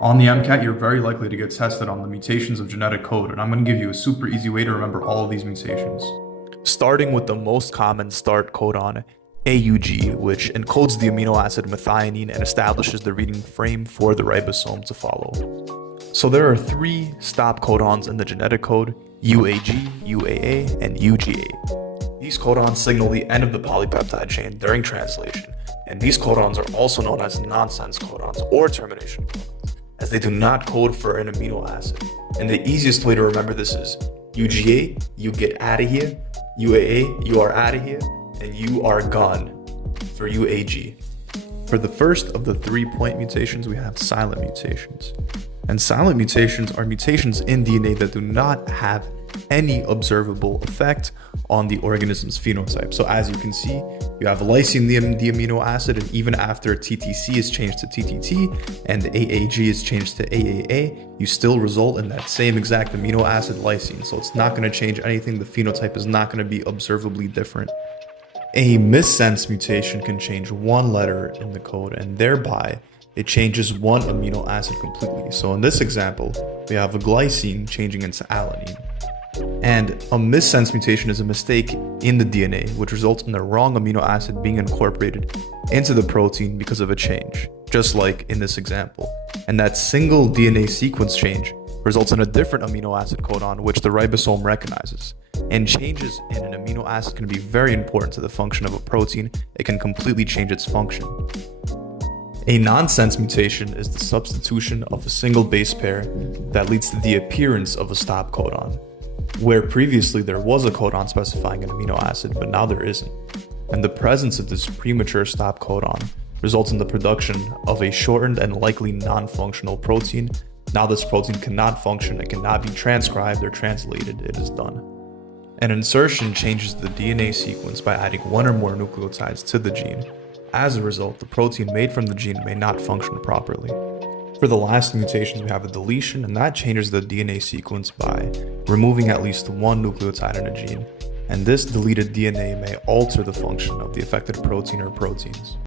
On the MCAT, you're very likely to get tested on the mutations of genetic code, and I'm going to give you a super easy way to remember all of these mutations. Starting with the most common start codon, AUG, which encodes the amino acid methionine and establishes the reading frame for the ribosome to follow. So there are three stop codons in the genetic code: UAG, UAA, and UGA. These codons signal the end of the polypeptide chain during translation, and these codons are also known as nonsense codons or termination codons, as they do not code for an amino acid. And the easiest way to remember this is UGA, you get out of here; UAA, you are out of here; and you are gone for UAG. For the first of the 3-point mutations, we have silent mutations. And silent mutations are mutations in DNA that do not have any observable effect on the organism's phenotype. So as you can see, you have lysine, the amino acid, and even after TTC is changed to TTT and AAG is changed to AAA, you still result in that same exact amino acid lysine. So it's not going to change anything. The phenotype is not going to be observably different. A missense mutation can change one letter in the code, and thereby it changes one amino acid completely. So in this example, we have a glycine changing into alanine. And a missense mutation is a mistake in the DNA, which results in the wrong amino acid being incorporated into the protein because of a change, just like in this example. And that single DNA sequence change results in a different amino acid codon, which the ribosome recognizes. And changes in an amino acid can be very important to the function of a protein. It can completely change its function. A nonsense mutation is the substitution of a single base pair that leads to the appearance of a stop codon, where previously there was a codon specifying an amino acid, but now there isn't. And the presence of this premature stop codon results in the production of a shortened and likely non-functional protein. Now this protein cannot function, it cannot be transcribed or translated, it is done. An insertion changes the DNA sequence by adding one or more nucleotides to the gene. As a result, the protein made from the gene may not function properly. For the last mutations, we have a deletion, and that changes the DNA sequence by removing at least one nucleotide in a gene. And this deleted DNA may alter the function of the affected protein or proteins.